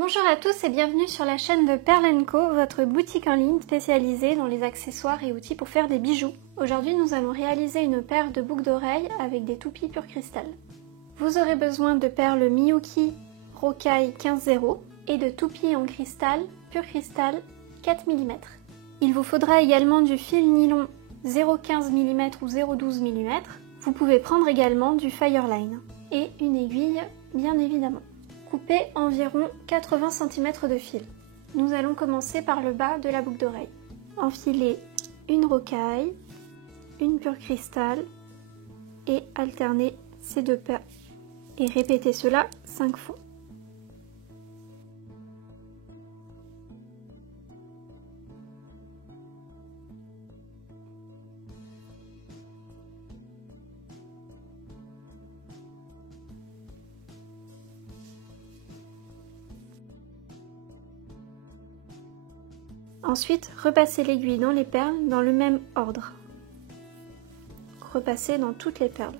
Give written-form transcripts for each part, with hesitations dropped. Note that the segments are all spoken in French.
Bonjour à tous et bienvenue sur la chaîne de Perle & Co, votre boutique en ligne spécialisée dans les accessoires et outils pour faire des bijoux. Aujourd'hui, nous allons réaliser une paire de boucles d'oreilles avec des toupies pur cristal. Vous aurez besoin de perles Miyuki Rocaille 15-0 et de toupies en cristal pur cristal 4 mm. Il vous faudra également du fil nylon 0,15 mm ou 0,12 mm. Vous pouvez prendre également du Fireline et une aiguille bien évidemment. Coupez environ 80 cm de fil. Nous allons commencer par le bas de la boucle d'oreille. Enfilez une rocaille, une pure cristal et alternez ces deux perles. Et répétez cela 5 fois. Ensuite, repassez l'aiguille dans les perles dans le même ordre. Repassez dans toutes les perles.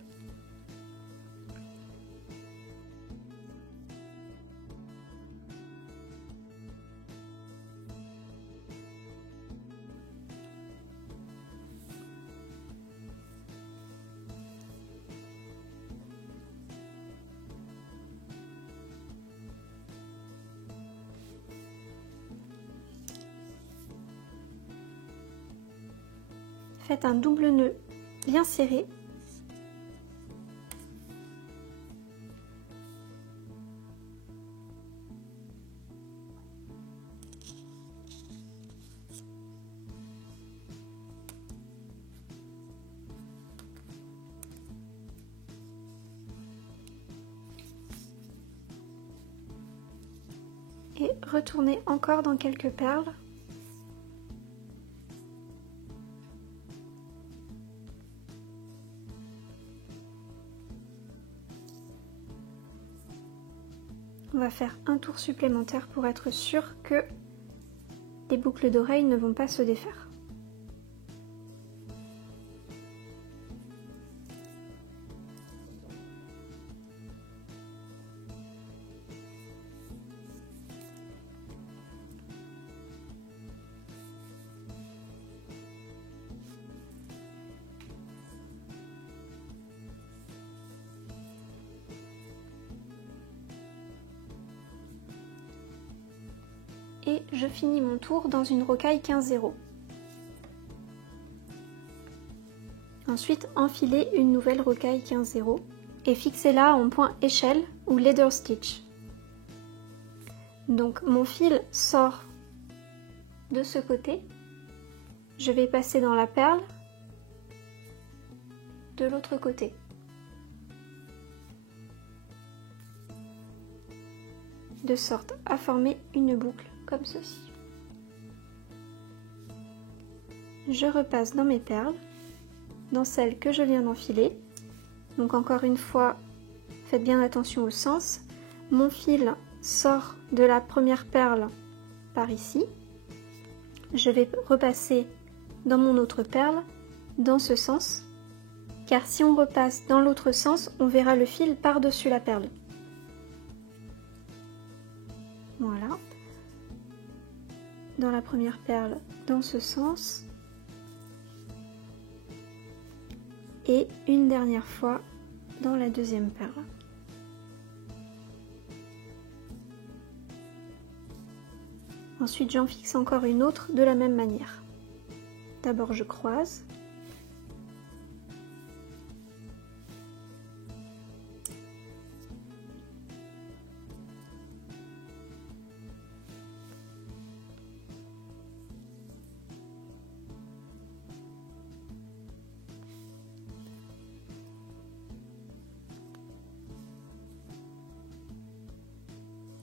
Faites un double nœud bien serré. Et retournez encore dans quelques perles. On va faire un tour supplémentaire pour être sûr que les boucles d'oreilles ne vont pas se défaire. Et je finis mon tour dans une rocaille 15-0. Ensuite, enfilez une nouvelle rocaille 15-0 et fixez-la en point échelle ou leader stitch. Donc mon fil sort de ce côté. Je vais passer dans la perle de l'autre côté. De sorte à former une boucle comme ceci. Je repasse dans mes perles, dans celles que je viens d'enfiler. Donc encore une fois, faites bien attention au sens. Mon fil sort de la première perle par ici. Je vais repasser dans mon autre perle dans ce sens, car si on repasse dans l'autre sens, on verra le fil par-dessus la perle. Voilà. Dans la première perle, dans ce sens. Et une dernière fois dans la deuxième perle. Ensuite, j'en fixe encore une autre de la même manière. D'abord, je croise.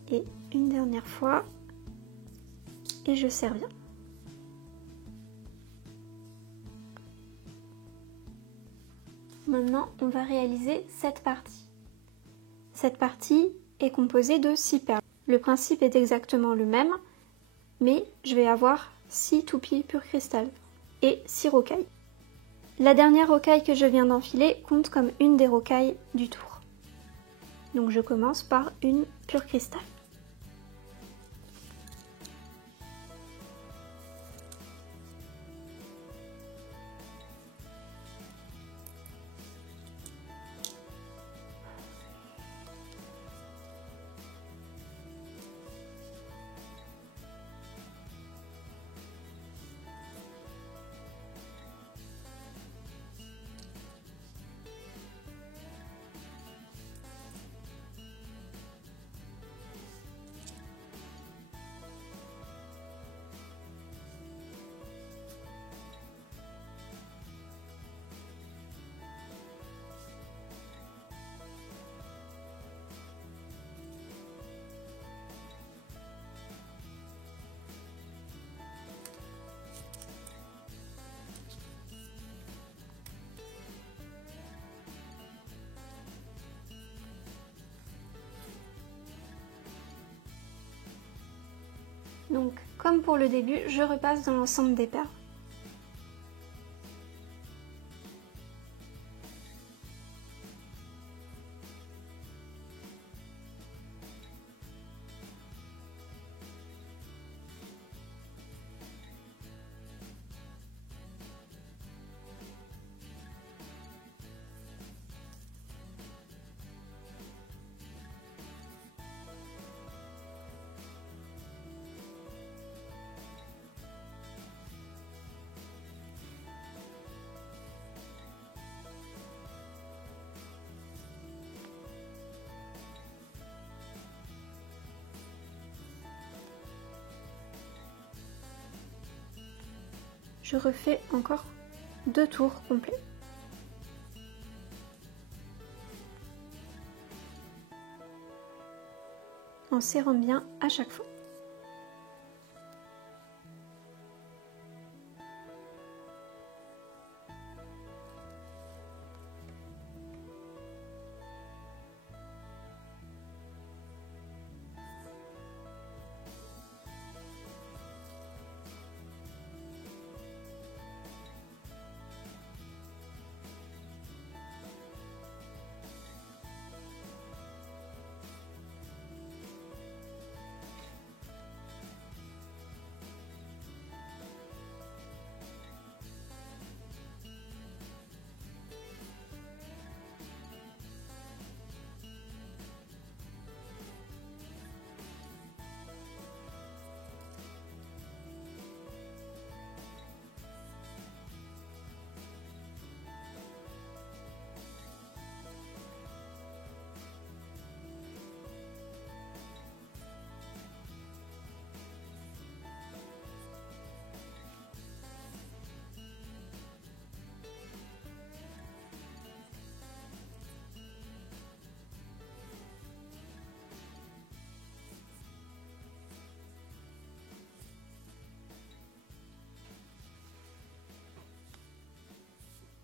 Et une dernière fois, et je serre bien. Maintenant, on va réaliser cette partie. Cette partie est composée de 6 perles. Le principe est exactement le même, mais je vais avoir 6 toupies pur cristal et 6 rocailles. La dernière rocaille que je viens d'enfiler compte comme une des rocailles du tour. Donc je commence par une pure cristal. Donc, comme pour le début, je repasse dans l'ensemble des perles. Je refais encore 2 tours complets. En serrant bien à chaque fois.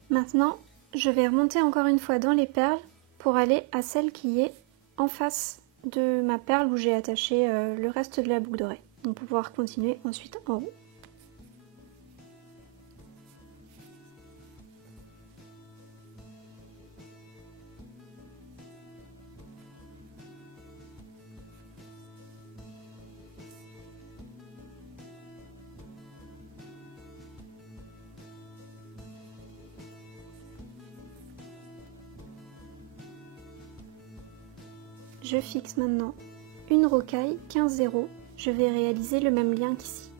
Maintenant, je vais remonter encore une fois dans les perles pour aller à celle qui est en face de ma perle où j'ai attaché le reste de la boucle d'oreille. Donc pour pouvoir continuer ensuite en haut. Je fixe maintenant une rocaille 15-0. Je vais réaliser le même lien qu'ici.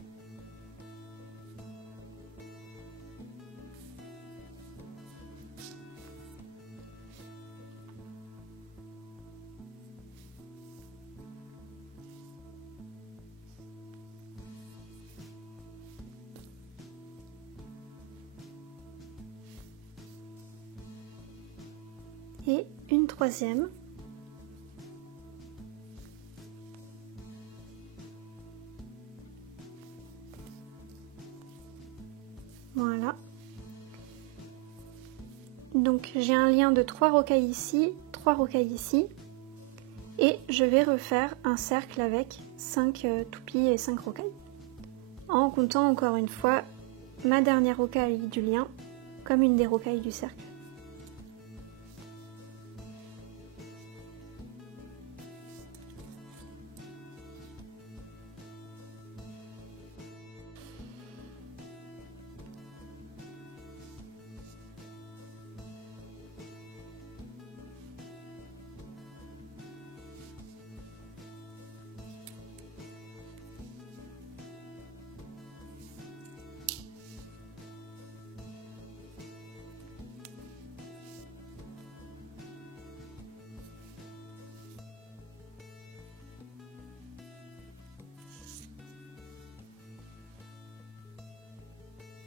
Et une troisième. Voilà. Donc j'ai un lien de 3 rocailles ici, 3 rocailles ici. Et je vais refaire un cercle avec 5 toupies et 5 rocailles. En comptant encore une fois ma dernière rocaille du lien comme une des rocailles du cercle.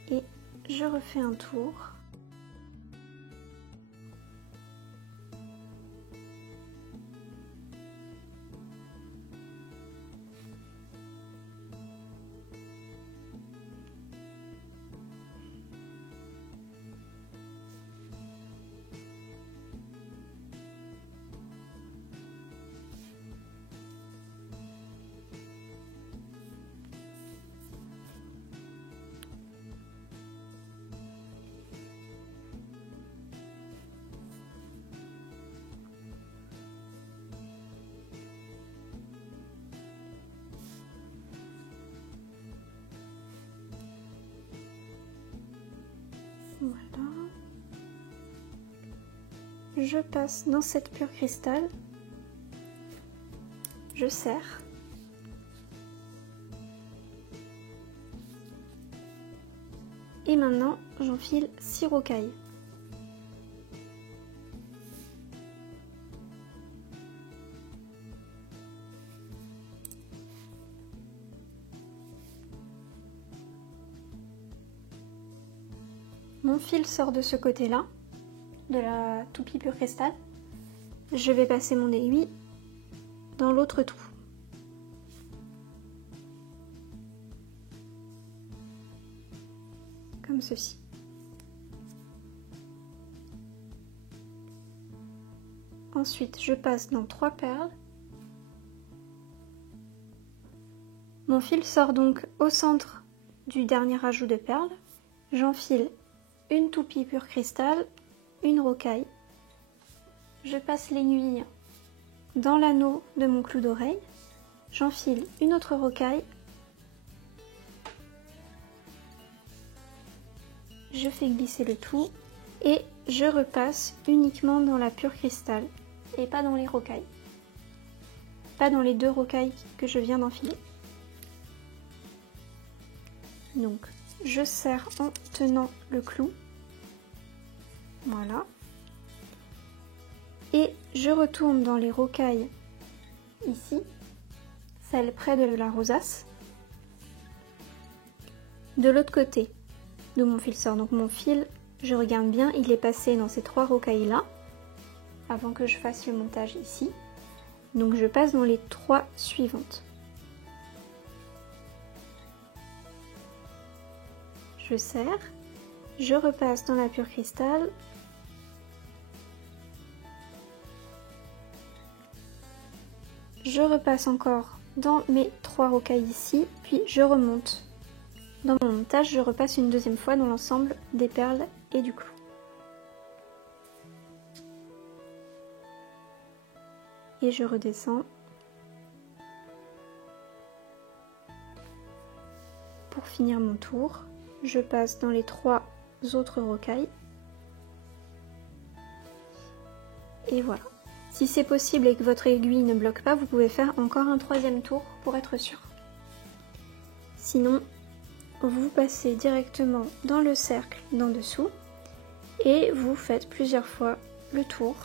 Et je refais un tour. Voilà. Je passe dans cette pure cristal. Je serre. Et maintenant, j'enfile 6 rocailles. Mon fil sort de ce côté-là, de la toupie pure cristal. Je vais passer mon aiguille dans l'autre trou. Comme ceci. Ensuite, je passe dans 3 perles. Mon fil sort donc au centre du dernier ajout de perles. J'enfile une toupie pure cristal, une rocaille. Je passe l'aiguille dans l'anneau de mon clou d'oreille. J'enfile une autre rocaille. Je fais glisser le tout et je repasse uniquement dans la pure cristal et pas dans les rocailles. Pas dans les 2 rocailles que je viens d'enfiler. Donc je serre en tenant le clou. Voilà. Et je retourne dans les rocailles ici, celle près de la rosace. De l'autre côté de mon fil sort. Donc mon fil, je regarde bien, il est passé dans ces 3 rocailles là, avant que je fasse le montage ici. Donc je passe dans les 3 suivantes. Je serre, je repasse dans la pure cristal. Je repasse encore dans mes 3 rocailles ici, puis je remonte. Dans mon montage, je repasse une deuxième fois dans l'ensemble des perles et du clou. Et je redescends. Pour finir mon tour, je passe dans les 3 autres rocailles. Et voilà. Si c'est possible et que votre aiguille ne bloque pas, vous pouvez faire encore un 3e tour pour être sûr. Sinon, vous passez directement dans le cercle d'en dessous et vous faites plusieurs fois le tour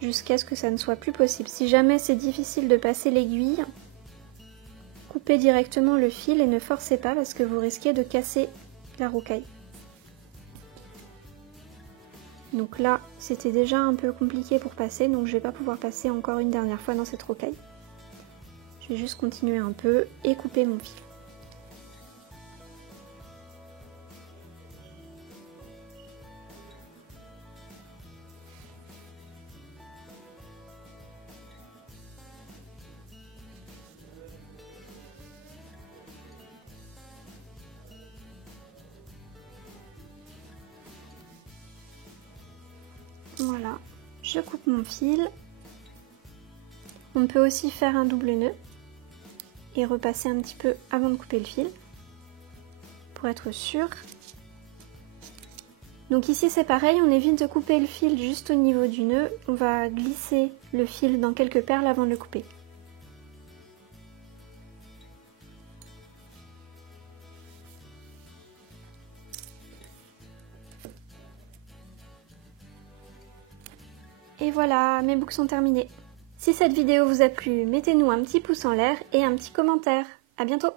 jusqu'à ce que ça ne soit plus possible. Si jamais c'est difficile de passer l'aiguille, coupez directement le fil et ne forcez pas parce que vous risquez de casser la rocaille. Donc là, c'était déjà un peu compliqué pour passer, donc je vais pas pouvoir passer encore une dernière fois dans cette rocaille. Je vais juste continuer un peu et couper mon fil. Voilà, je coupe mon fil. On peut aussi faire un double nœud et repasser un petit peu avant de couper le fil pour être sûr. Donc ici c'est pareil, on évite de couper le fil juste au niveau du nœud. On va glisser le fil dans quelques perles avant de le couper. Et voilà, mes boucles sont terminées. Si cette vidéo vous a plu, mettez-nous un petit pouce en l'air et un petit commentaire. À bientôt!